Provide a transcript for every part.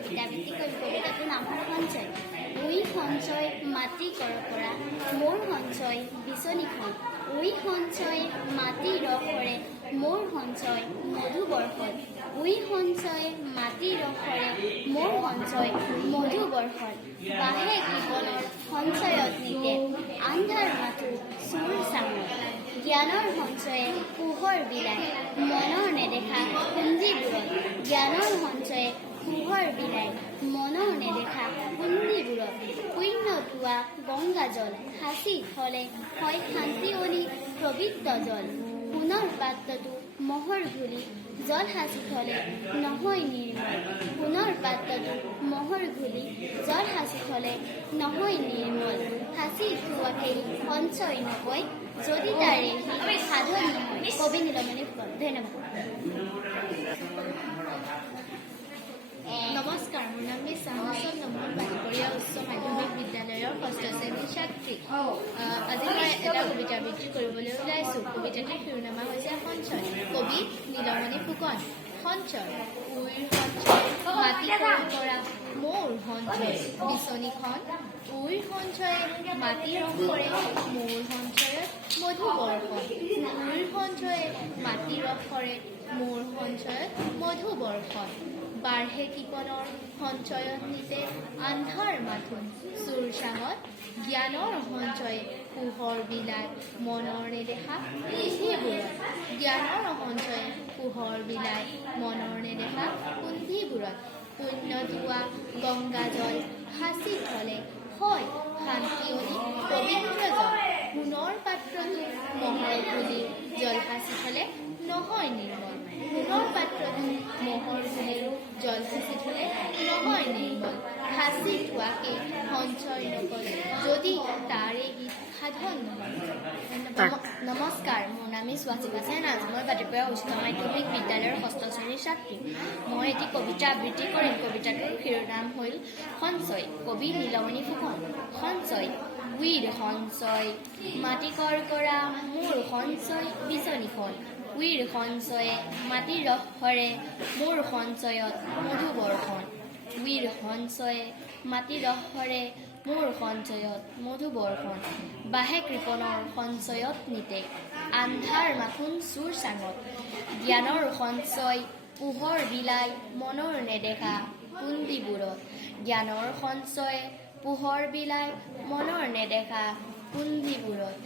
কবিতা ভিত্তিক কবিতাটোৰ নাম হ'ল সঞ্চয়। উই সঞ্চয় মাটি কৰকৰা, মোৰ সঞ্চয় বিচনীখন। উই সঞ্চয় মাটি ৰসৰে, মোৰ সঞ্চয় মধু বৰ্ষণ। উই সঞ্চয় মাটি ৰসৰে, মোৰ সঞ্চয় মধু বৰ্ষণ। বাঁহে কৃপণৰ সঞ্চয়ত নিতে, আন্ধাৰ মাথো চোৰ চাঙত। জ্ঞানৰ সঞ্চয়ে পোহৰ বিলায়, মনৰ নেদেখা পুঞ্জিবোৰত। জ্ঞানৰ সঞ্চয়ে পোহৰ বিলায়, মনৰ নেদেখা পুঞ্জিবোৰত। পুণ্য ধোৱা গংগা জল, সাঁচি থলে হয় শান্তি অলি পবিত্ৰ জল। সোণৰ পাত্ৰটো মহৰ ঘূলি, জল সাঁচি থলে নহয় নিৰ্মল। সোণৰ পাত্ৰটো মহৰ ঘূলি, জল সাঁচি থলে নহয় নিৰ্মল। সাঁচি থোৱাকেই সঞ্চয় নকয়, যদি তাৰে সি সাধন নহয়। কবি নীলমণি ফুকন। ধন্যবাদ। নমস্কাৰ, মোৰ নাম চাহনচন নমন বালিপৰীয়া উচ্চ মাধ্যমিক বিদ্যালয়ৰ ষষ্ঠ শ্ৰেণীৰ ছাত্ৰী। আজি মই এটা কবিতা আবৃত্তি কৰিবলৈ ওলাইছোঁ। কবিতাটিৰ শিৰোনামা হৈছে সঞ্চয়। কবি নীলমণি ফুকন। সঞ্চয়। উইৰ সঞ্চয় মাটি কৰকৰা, মোৰ সঞ্চয় বিচনীখন। উইৰ সঞ্চয়ে মাটি ৰসৰে, মোৰ সঞ্চয়ত মধু বৰ্ষণ। উইৰ সঞ্চয়ে মাটি ৰসৰে, মোৰ সঞ্চয়ত মধু বৰ্ষণ। বাঢ়ে কৃপণৰ সঞ্চয়ত নিতে, আন্ধাৰ মাথোন চোৰ চাঙত। জ্ঞানৰ সঞ্চয়ে পোহৰ বিলায়, মনৰ নেদেখা পুঞ্জিবোৰত। জ্ঞানৰ সঞ্চয়ে পোহৰ বিলায়, মনৰ নেদেখা পুঞ্জিবোৰত। পুণ্য ধোৱা গংগা জল, সাঁচি থলে হয় শান্তি অলি পবিত্ৰ জল। সোণৰ পাত্ৰটো মহৰ ঘূলি, জল সাঁচি থলে নহয় নিৰ্মল। সোণৰ পাত্ৰটো মহৰ ঘূলি, জল সাঁচি থলে নহয় নিৰ্মল। সাঁচি থোৱাকে সঞ্চয় নকৰে, যদি তাৰে গীত সাধন নহয়। নমস্কাৰ, মোৰ নাম স্বাচিকা সেন। আজি মই বালিপৰীয়া উচ্চ মাধ্যমিক বিদ্যালয়ৰ ষষ্ঠ শ্ৰেণীৰ ছাত্ৰী। মই এটি কবিতা আবৃত্তি কৰিম। কবিতাটোৰ শিৰোনাম হ'ল সঞ্চয়। কবি নীলমণি ফুকন। সঞ্চয়। উইৰ সঞ্চয় মাটি কৰকৰা, মোৰ সঞ্চয় বিচনীখন। উইৰ সঞ্চয়ে মাটি ৰসৰে, মোৰ সঞ্চয়ত মধু বৰ্ষণ। উইৰ সঞ্চয়ে মাটি ৰসৰে, মোৰ সঞ্চয়ত মধু বৰ্ষণ। বাঁহে কৃপণৰ সঞ্চয়ত নিতে, আন্ধাৰ মাথোন চোৰ চাঙত। জ্ঞানৰ সঞ্চয় পোহৰ বিলায়, মনৰ নেদেখা পুঞ্জিবোৰত। জ্ঞানৰ সঞ্চয়ে পোহৰ বিলায়, মনৰ নেদেখা পুঞ্জিবোৰত।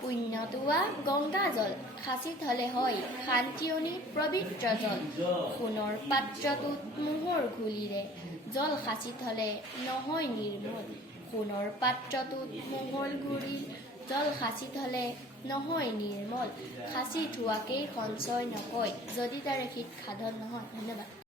পুণ্য ধোৱা গংগা জল, সাঁচি থলে হয় শান্তি অলি পবিত্ৰ জল। সোণৰ পাত্ৰটোত মোহৰ ঘূলিৰে, জল সাঁচি থলে নহয় নিৰ্মল। সোণৰ পাত্ৰটোত মোহৰ ঘূলি, জল সাঁচি থলে নহয় নিৰ্মল। সাঁচি থোৱাকেই সঞ্চয় নকয়, যদি তাৰ হিত সাধন নহয়। ধন্যবাদ।